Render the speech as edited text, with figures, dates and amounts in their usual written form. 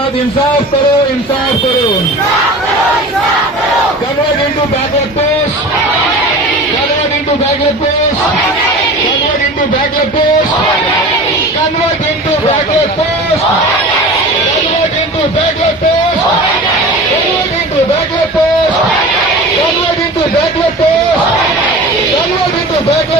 साथ इंसाफ करो, इंसाफ करो। Convert into backward post. Convert into backward post. Convert into backward post. Convert into backward post. Convert into backward post. Convert into backward post. Convert into backward post. Convert into backward